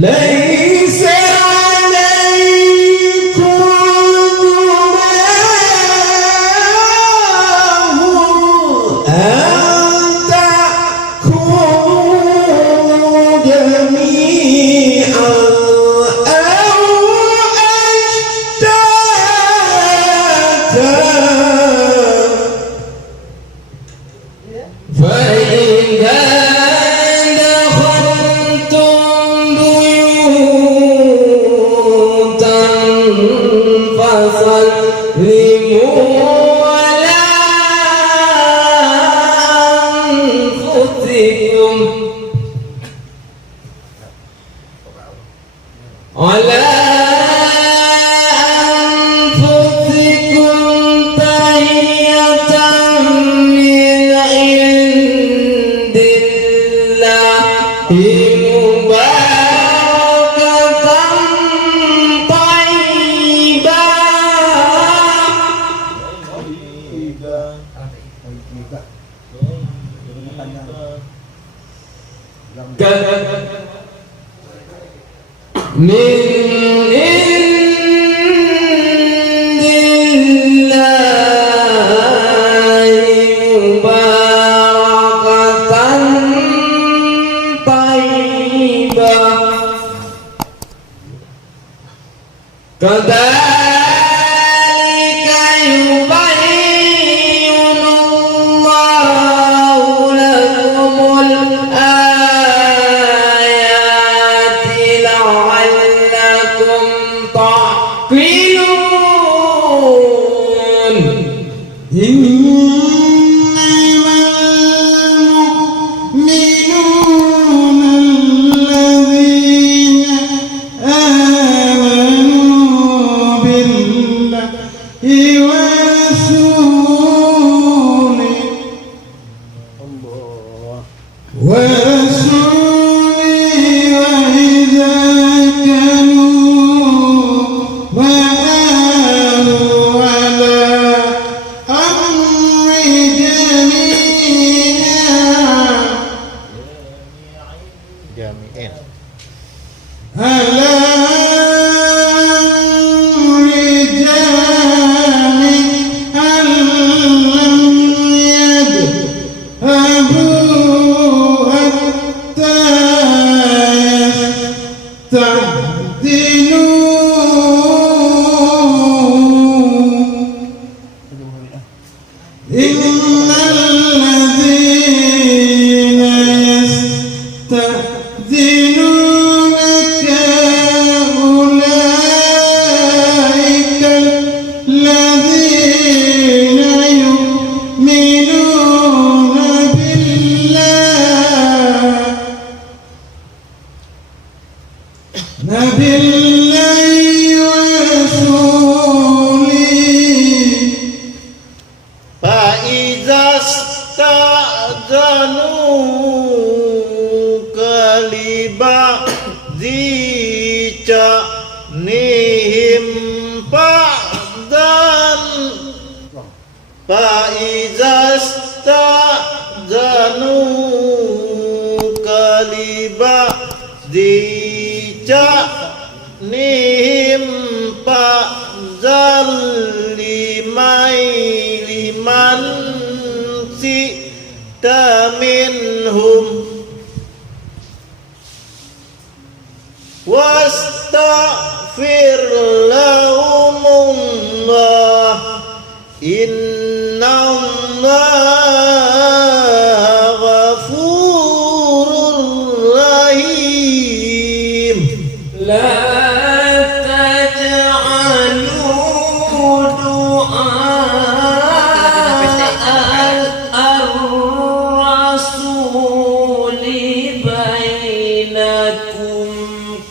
ليس عليكم جناح أن تأكلوا جميعا أو أشتاتا فإذا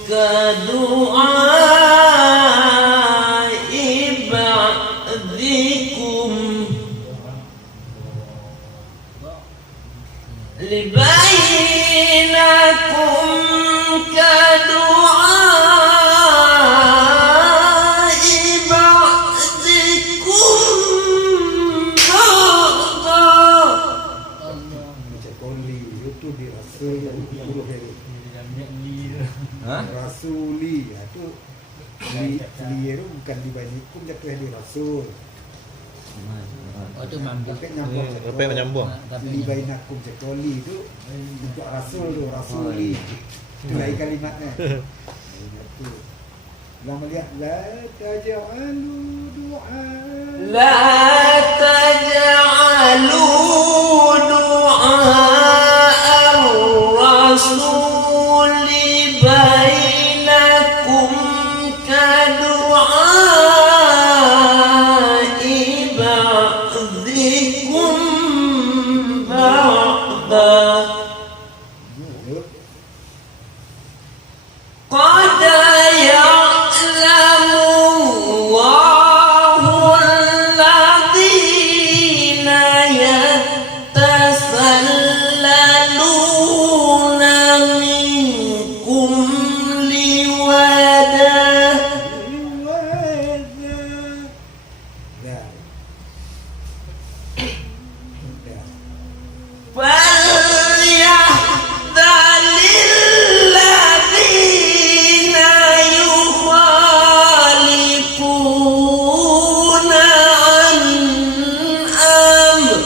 كدعاء Rasuli itu li itu bukan di banikum jatuh di rasul. Oh itu mampu. Tapi nyambung. Apa yang menyambung? Li bainakum jatuhli itu untuk rasul tu rasuli. Itu lain kalimatnya. Itu. Lama lihat la taj'alu du'a لا تجعلوا دعاء الرسول بينكم كدعاء بعضكم بعضا قد يعلم الله الذين يتسللون منكم لواذا فليحذر الذين يخالفون عن أمره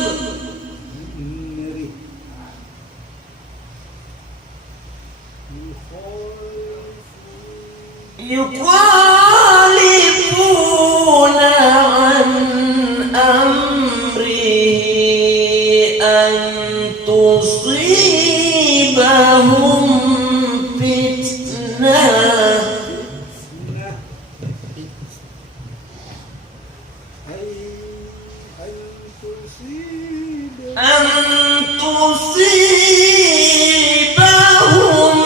يخالفون عن أمره أن تصيبهم فتنة أن تصيبهم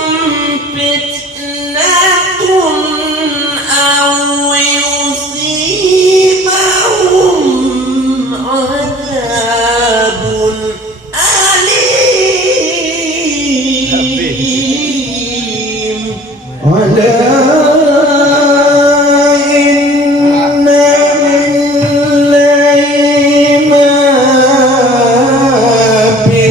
فتنة أو يصيبهم عذاب أليم ولا إن لله ما في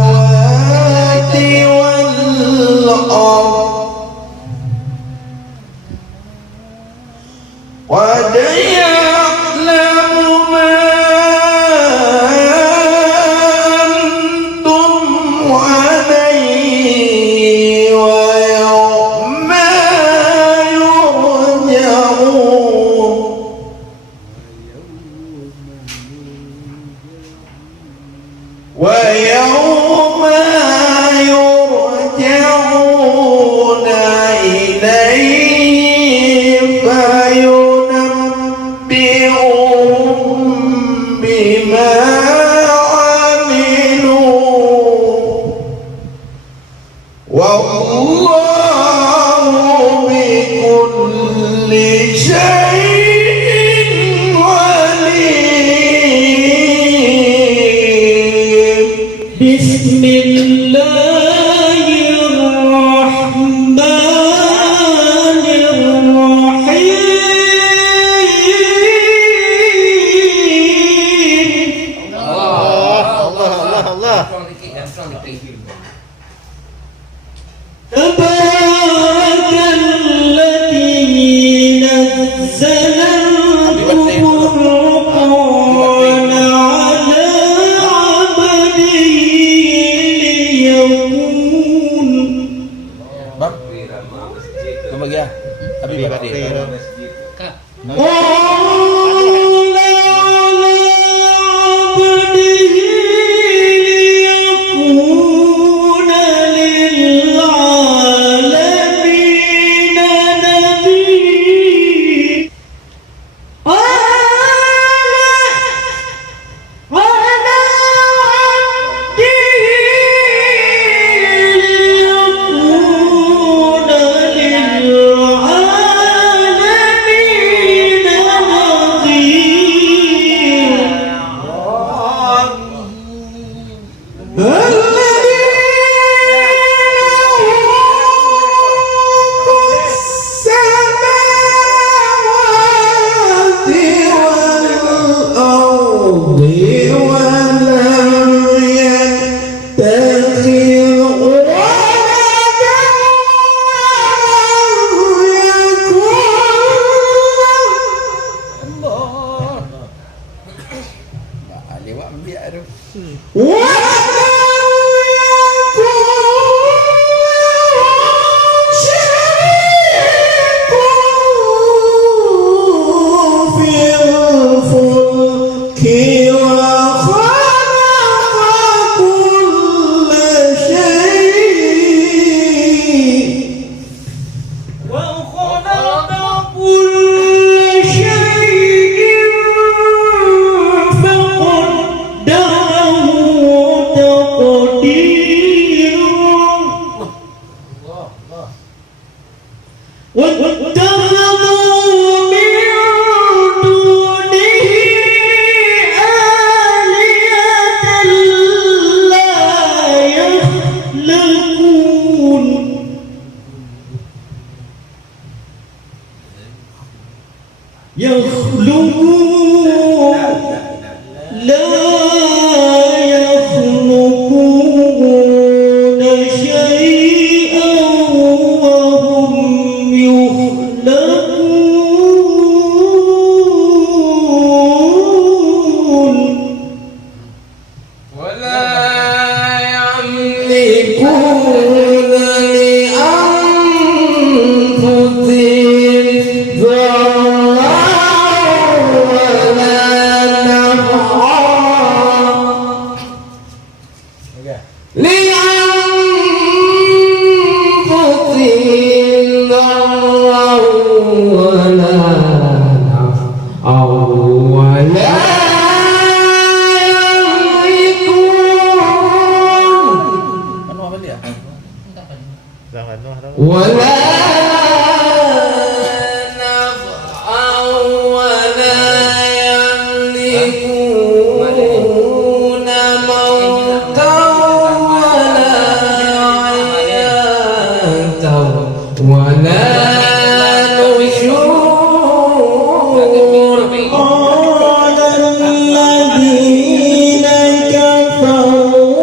السماوات والأرض قد يعلم ما أنتم عليه ويوم يرجعون ويوم يرجعون إليه فينبئهم بما عملوا والله بكل شيء عليم بسم الله الرحمن الرحيم Allah. تبارك الذي نزل القرآن على عبده ليكون Bang. Nombor dia. Habib Bakti. Kak. قال على عبده ليكون للعالمين نذيرا على عبده ليكون للعالمين يخلقون لا يخلقون شيئا وهم يخلقون ولا يملكون لأنفسهم ضرا ولا نفعا لأنفسهم ضرا ولا نفعا ولا Anu apa dia? Jangan Nuh tahu. ولا نفعا ولا يملكون موتا ولا حياة ولا نشور قال الذين كفروا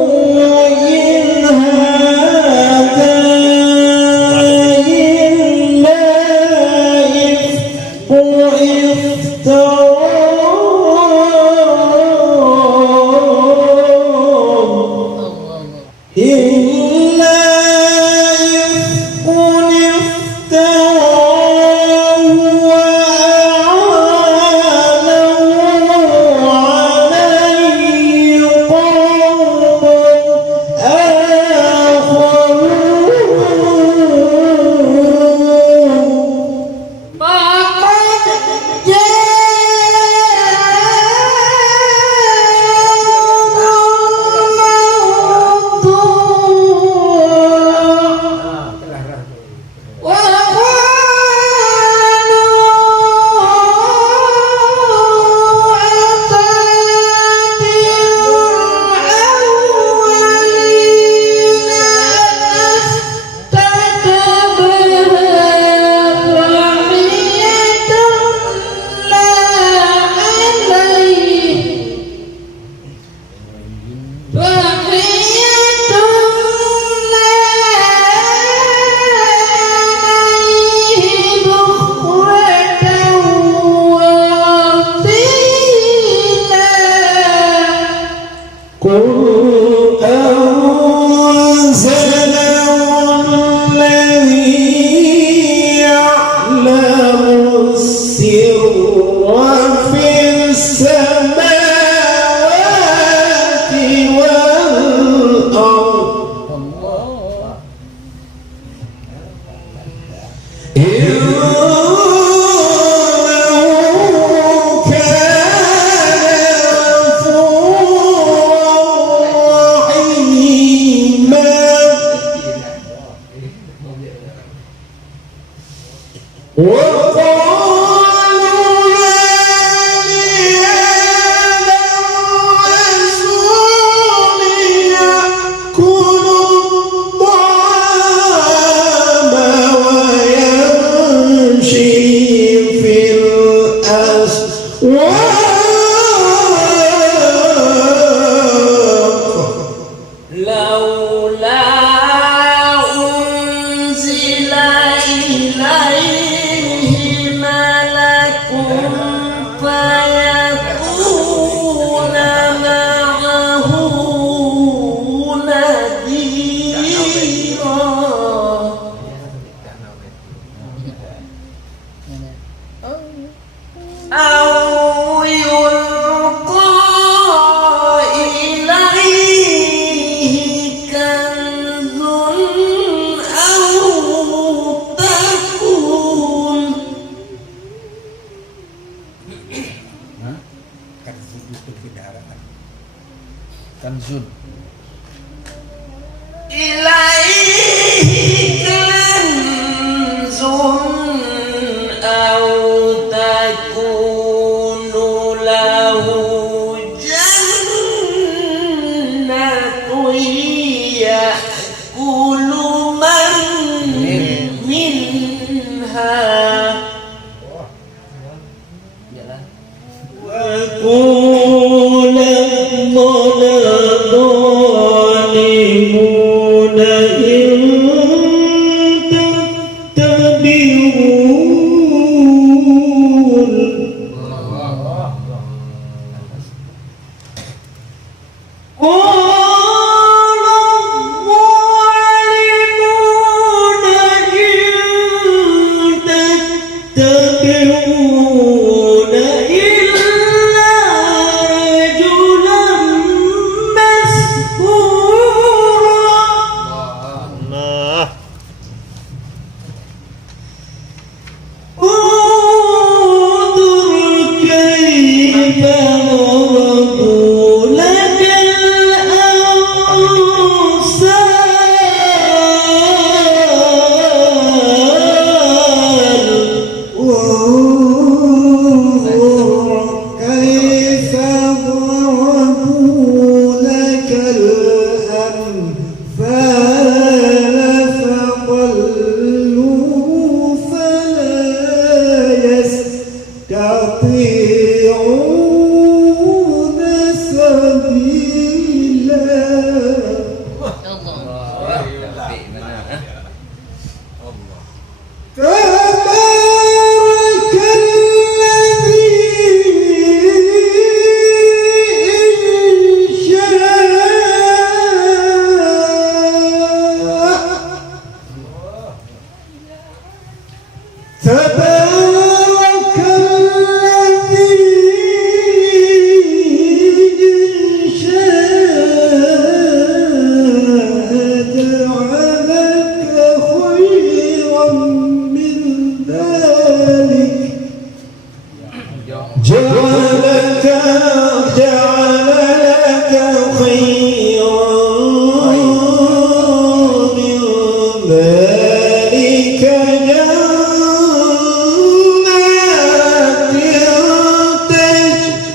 إن هذا إلا إفك افتراه إلا إفك افتراه وأعانه عليه قوم آخرون فقد جاءهم telah rahmat. قل أنزله الذي يعلم السر في السماوات والأرض إنه كان غفورا رحيما وقالوا يا الرسول يأكل الطعام ويمشي Nah, كيف ضربوا لك الأمثال فضلوا فلا يستطيعون سبيلا تبارك الذي إن شاء تبارك الذي إن شاء جعلك خيرا من ذلك جعل لك خيرا من ذلك جنات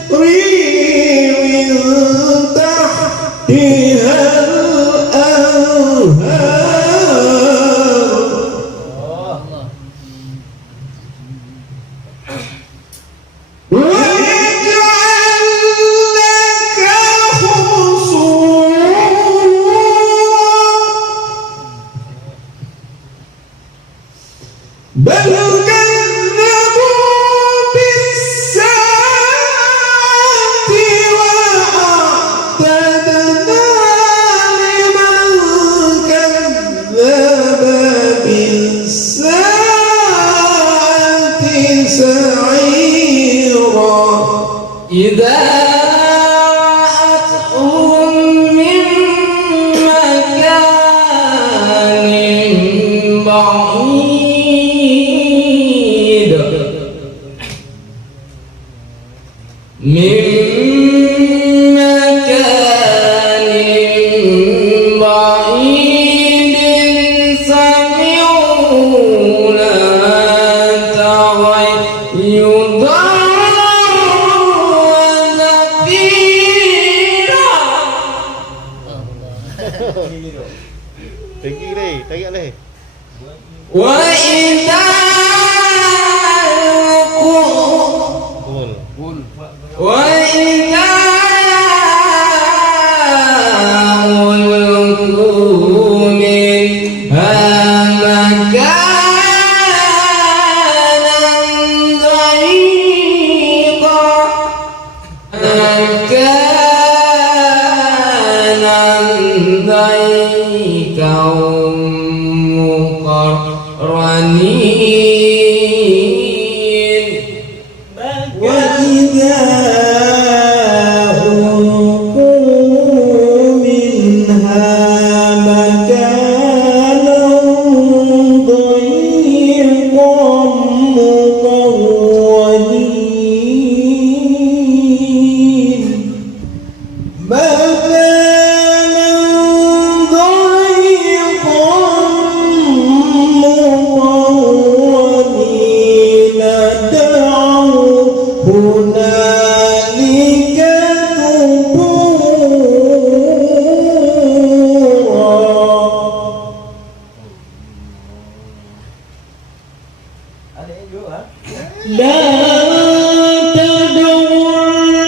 تجري من تحتها الأنهار ويجعل لك خصورا بل كذبوا بالساعة وأعتدنا لمن كذب بالساعة سعيرا إذا رأتهم من مكان بعيد من مكان بعيد سمعوا لها تغيظا tinggi leh, tarik leh. وإذا Cool. وإذا ألقوا منها مكانا ضيقا مقرنين وإذا ألقوا منها مكانا ضيقا مقرنين مكانا ضيقا مقرنين دعوا هنالك ثبورا لا تدعوا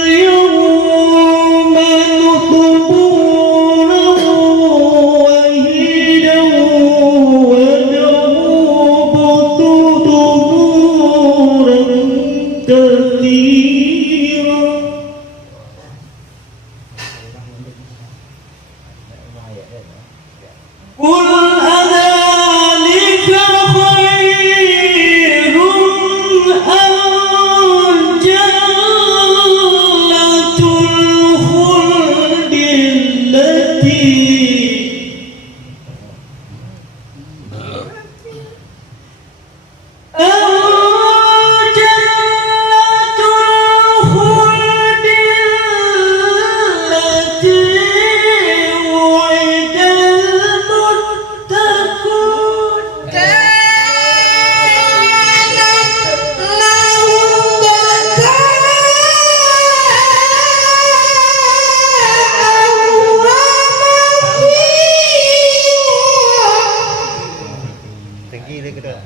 اليوم ثبورا وحيدا قل أذلك خير أم جنة الخلد التي وعد المتقون Tinggi lagi dah.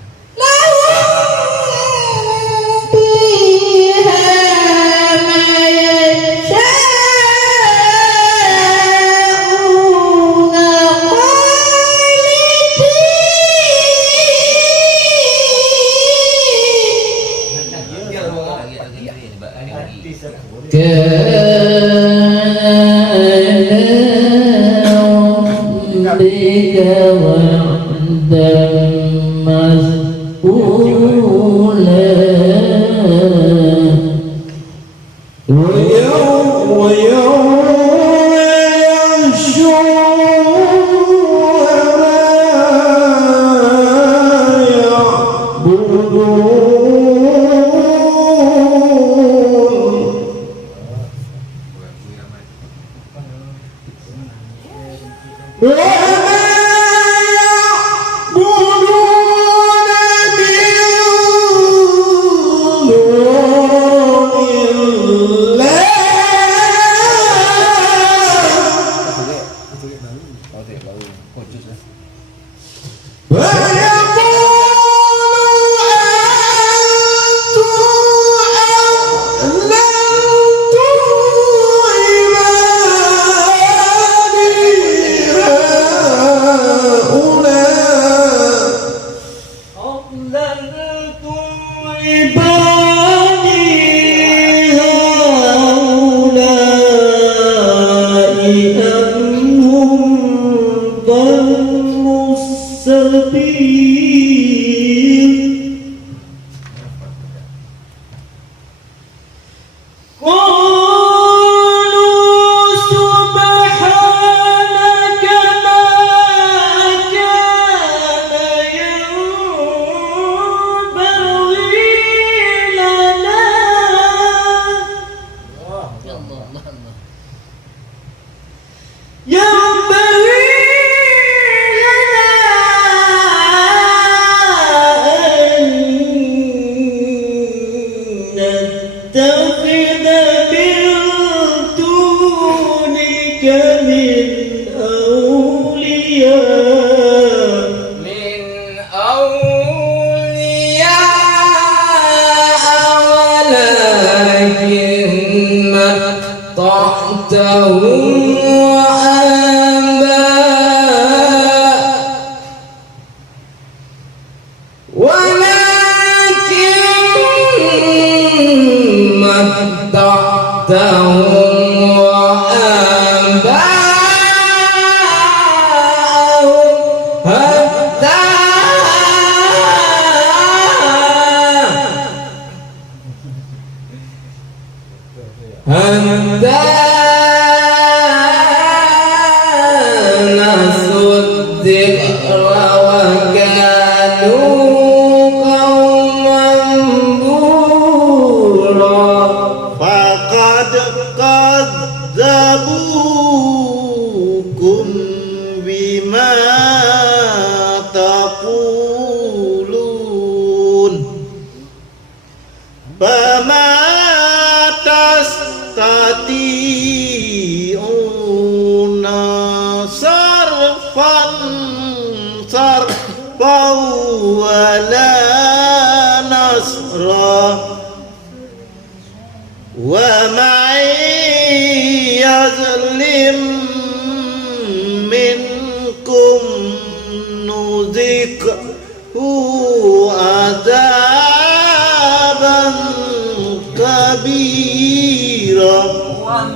ويوم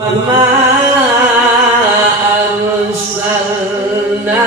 وما أرسلنا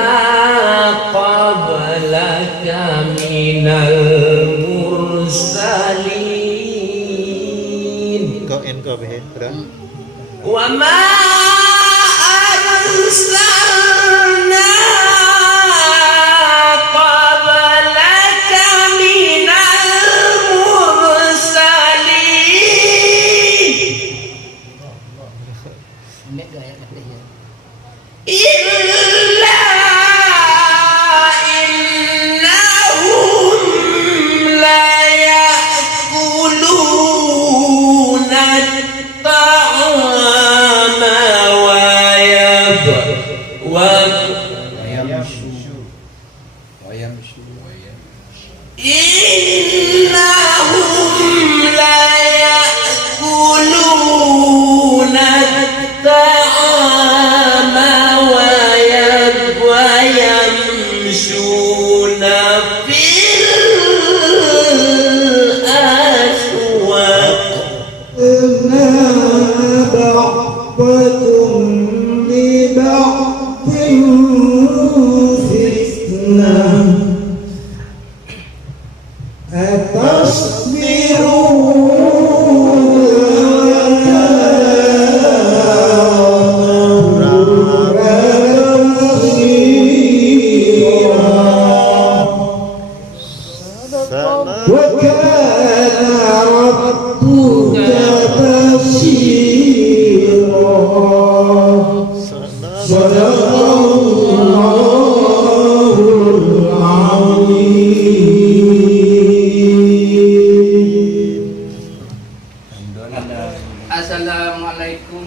Wayam syu. Innahum la ya'kuluna at-ta'ama wa yamshuna fil aswaq. بعضكم لبعض فتنة وكان ربك بصيرا صدق الله العظيم. Assalamualaikum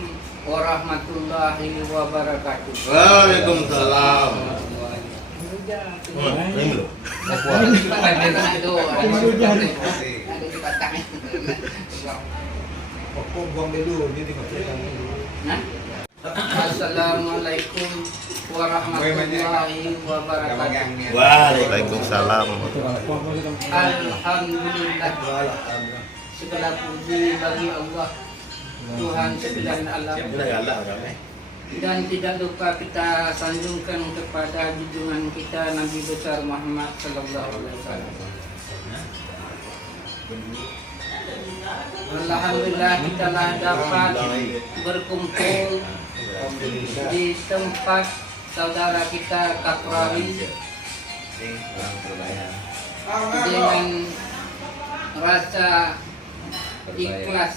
warahmatullahi wabarakatuh. Waalaikumsalam. Pokok buang dulu, dia tengok cerita dulu. Assalamualaikum warahmatullahi wabarakatuh. Waalaikumsalam. Alhamdulillah, segala puji bagi Allah, Tuhan sekalian alam. Dan tidak lupa kita sanjungkan kepada junjungan kita Nabi besar Muhammad sallallahu alaihi wasallam. Alhamdulillah kita telah dapat berkumpul di tempat saudara kita Kaprawi dengan rasa ikhlas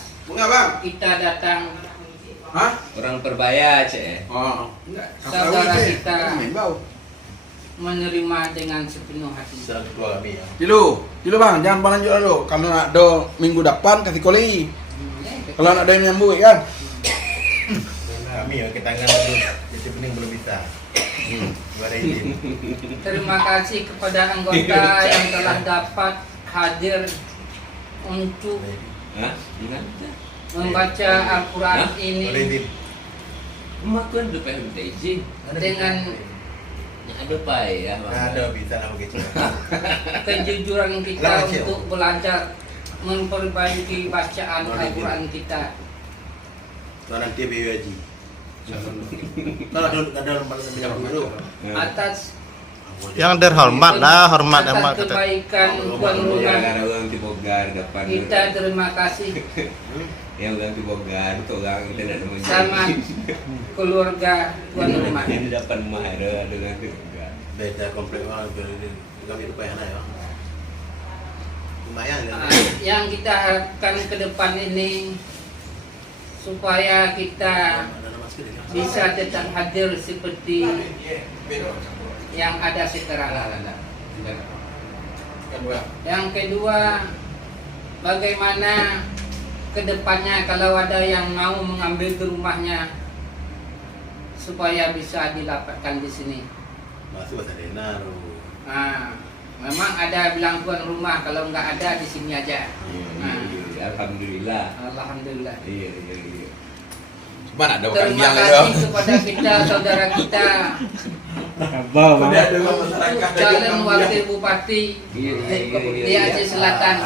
kita datang. Orang Perbaya, Cek. Saudara kita menerima dengan sepenuh hati. Tilu bang, jangan lanjut dulu. Kalau nak do minggu depan kasih koli. Kalau nak ada yang nyambut kan. Kami ya kita tangan dulu. Jadi pening belum bisa. Luar izin. Terima kasih kepada anggota yang telah dapat hadir untuk membaca Al-Quran ini Rumah tuan udah pengen minta izin. dengan Ada pai ya. Ada bisa lah begitu. kejujuran kita untuk belajar memperbaiki bacaan Al-Quran kita. Kalau nanti BWJ. Kalau ada minyak guru. Atas Yang terhormat lah, hormat amat atas kata. kebaikan tuan rumah Ada orang di Bogar depan. kita, terima kasih Yang orang di Bogar itu orang kita tidak nemu. sama keluarga tuan rumah. Yang di depan rumah ada orang di Bogar. Beda komplek orang kami itu payah ya. Lumayan ya. Yang kita harapkan ke depan ini supaya kita bisa tetap hadir seperti yang ada sekarang. Yang kedua, bagaimana kedepannya kalau ada yang mau mengambil ke rumahnya supaya bisa didapatkan di sini. Masih bahasa Denar. Nah, memang ada bilang tuan rumah, kalau nggak ada di sini aja. Nah, Alhamdulillah. alhamdulillah. Iya. Cuma nak ada makan Terima biang kasih itu. kepada kita, saudara kita, Masyarakat calon wakil bupati di Aceh Selatan.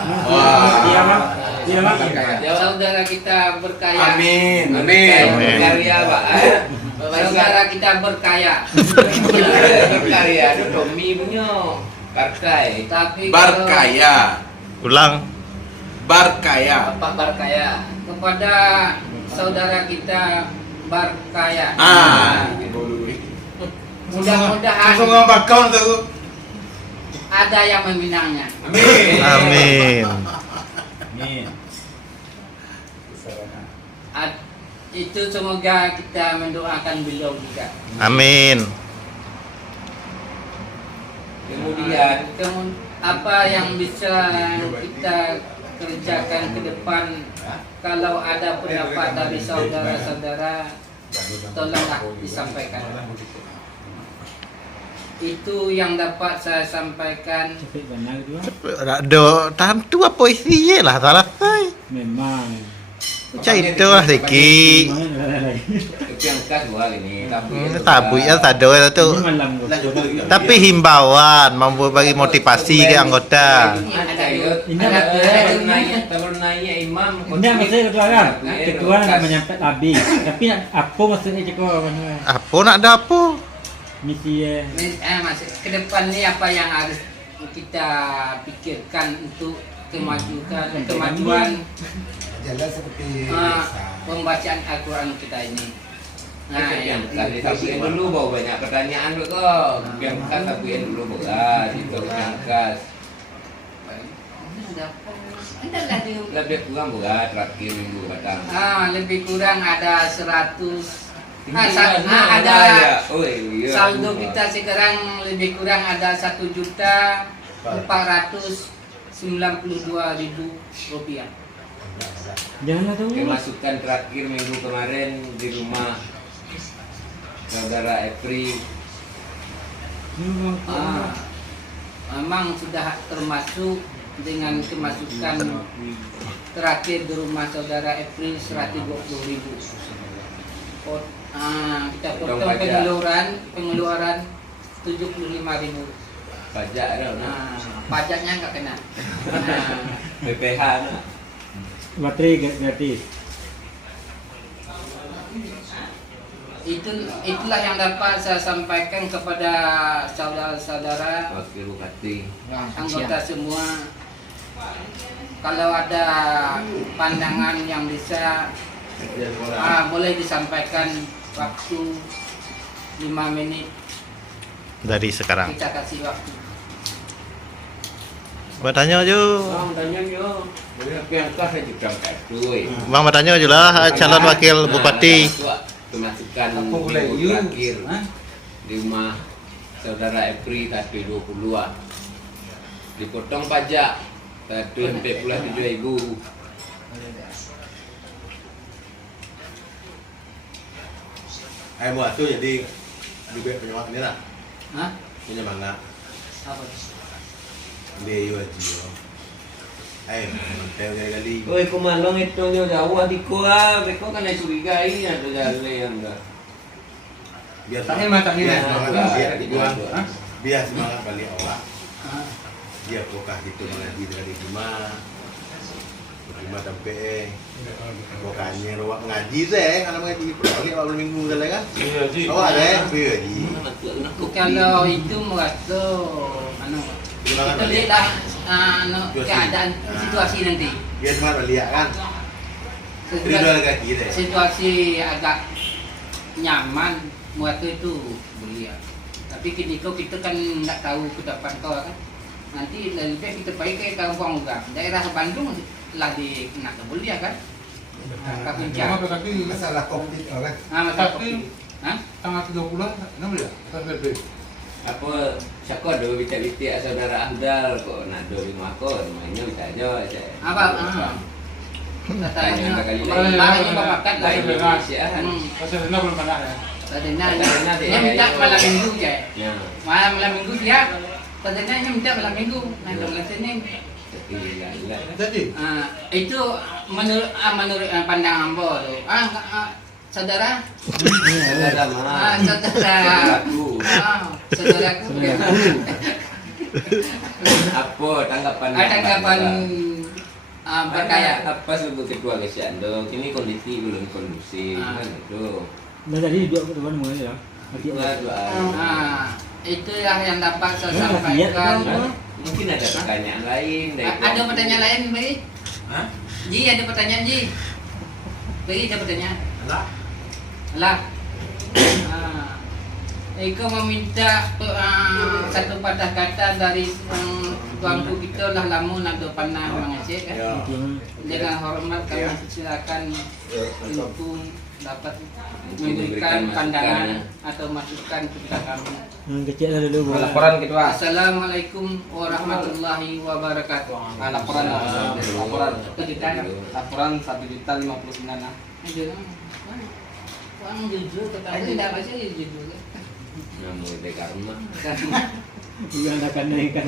Saudara kita berkaya. Amin. Berkarya, Pak. Saudara kita berkaya. Berkarya itu Domi punya. Karkai. Tapi Barkaya. Ulang. Barkaya. Bapak berkaya kepada saudara kita berkaya. Mudah-mudahan Langsung ngambak kawan tu. ada yang meminangnya. Amin. Itu semoga kita mendoakan beliau juga. Amin. Kemudian Apa yang bisa kita kerjakan ke depan, kalau ada pendapat dari saudara-saudara, tolonglah disampaikan. Itu yang dapat saya sampaikan. Cepet benar tu. Nak do tantu apa isinya lah salah. Memang. Macam itulah sikit. Itu yang khas buat ini. Tabu ya tado tu. Ini malam tu. Lanjut dulu juga. Tapi himbauan mampu bagi motivasi ke anggota. Tabar nanya imam. Ini maksudnya ketua kan? Ketua nak menyampaikan habis. Tapi apa maksudnya cakap mana? Apa nak ada apa? Misi Masuk ke depan ni apa yang harus kita pikirkan untuk kemajuan Jalan seperti pembacaan Al-Quran kita ini. Nah, Yang tadi sabuin dulu bawa banyak pertanyaan tu kok. Yang khas sabuin dulu bawa. Itu yang khas. Lebih kurang buat terakhir minggu datang. Lebih kurang ada 100. Ada Saldo kita sekarang lebih kurang ada 1.492.000 rupiah. Janganlah tu. Kemasukan terakhir minggu kemarin di rumah saudara Epri. Memang sudah termasuk dengan kemasukan terakhir di rumah saudara Epri 120.000. Kita potong pengeluaran 75.000. Pajak dah. Pajaknya enggak kena. PPH nak. Baterai gratis. Itulah yang dapat saya sampaikan kepada saudara-saudara Wakil Bupati. anggota semua. Kalau ada pandangan yang bisa boleh disampaikan waktu 5 menit Dari sekarang. kita kasih waktu. Bertanya je. Bang tanya yo. Tapi yang khas saya juga tak duit. Bang bertanya je lah calon wakil bupati. Kemasukan Apa boleh? minggu terakhir di rumah saudara Epri tadi 20-an. Dipotong pajak tadi 47.000. Ayo buat tu jadi juga penyemangat ni lah. Hah? Penyemangat. Apa? Dia you aja. Ayo, mantel kali. Oi, kau malong itu jauh hati kau mereka kan nak curigai ada jalan yang dah. Biar Tangin mah, tangin. Biar semangat balik awak. Dia pokah gitu mengaji dari rumah. Rumah sampai bukannya rawat ngaji saya kalau mengaji balik awal minggu kali kan. Iya, Ji. Awak pergi haji. Kalau itu merasa kita lihatlah keadaan situasi nanti. Biar semangat balik kan. Ridho kaki deh. Situasi agak nyaman waktu itu belia. Tapi kini kita kan nggak tahu ke depan kau kan. Nanti lebih baik kita pergi ke kampung juga. Daerah Bandung lah di kena belia kan. Kapuncak. masalah COVID kan. Masalah kopi. Tanggal 30 enam ya? Apa siapa ada bitik-bitik saudara Abdal kok nak do rumah kau mainnya bisa aja. Apa? Katanya makanya bapak kan lah Indonesia. Pasal Rena belum pernah ya? Tadinya dia minta malam minggu je. Ya. Malam minggu dia. Tadinya dia minta malam minggu. Nanti malam Senin. Jadi? Itu menurut pandangan Ambo tu. Saudara? Saudara mah. Saudaraku. Saudaraku. Apa tanggapan? Tanggapan berkaya. Apa sebut ketua kesian dong? Ini kondisi belum kondusif kan itu. Dah tadi duduk ke mana ya? Hati Itulah yang dapat saya Ya, sampaikan. Mungkin ada pertanyaan lain dari Ada pertanyaan lain, Bayi? Hah? Ji, ada pertanyaan, Ji? Bayi, ada pertanyaan? Alah. Lah. Eko meminta satu patah kata dari tuanku kita lah lama nak pernah mengecek kan. Ya. Dengan hormat kami silakan untuk dapat memberikan pandangan atau masukan kepada kami. Kecil lah dulu. Laporan ketua. Assalamualaikum warahmatullahi wabarakatuh. Laporan. Laporan 1.059.000. Uang jujur, kata tidak baca jujur. Namun de karma. Iya, akan naikkan.